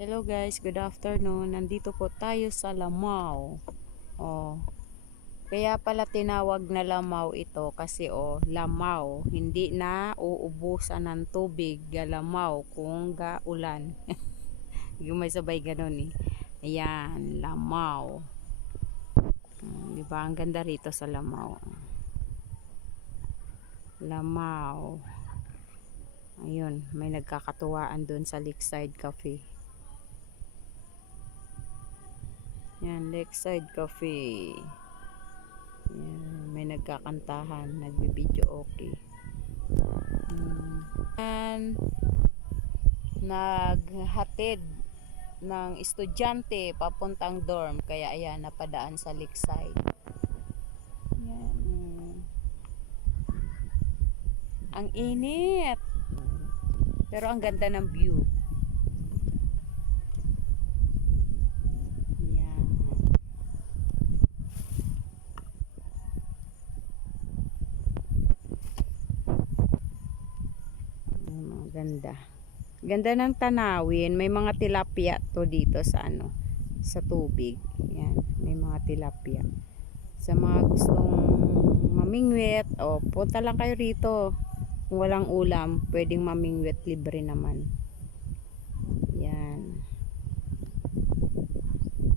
Hello guys, good afternoon. Nandito po tayo sa Lamao. Oh, kaya pala tinawag na Lamao ito kasi Lamao, hindi na uubusan ng tubig, Lamao kung gaulan. Yung may sabay ganun eh. Ayan, Lamao. Di ba ang ganda rito sa Lamao? Lamao. Ayun, may nagkakatuwaan doon sa Lakeside Cafe. Yan, Lakeside Cafe. Yan, may nagkakantahan, nagbibideo okay. And naghatid ng estudyante papuntang dorm, kaya ayan, napadaan sa Lakeside. Yan. Ang init. Pero ang ganda ng view. Ganda. Ganda ng tanawin. May mga tilapia to dito sa sa tubig. Yan, may mga tilapia. Sa mga gustong mamingwit, punta lang kayo rito. Kung walang ulam, pwedeng mamingwit, libre naman.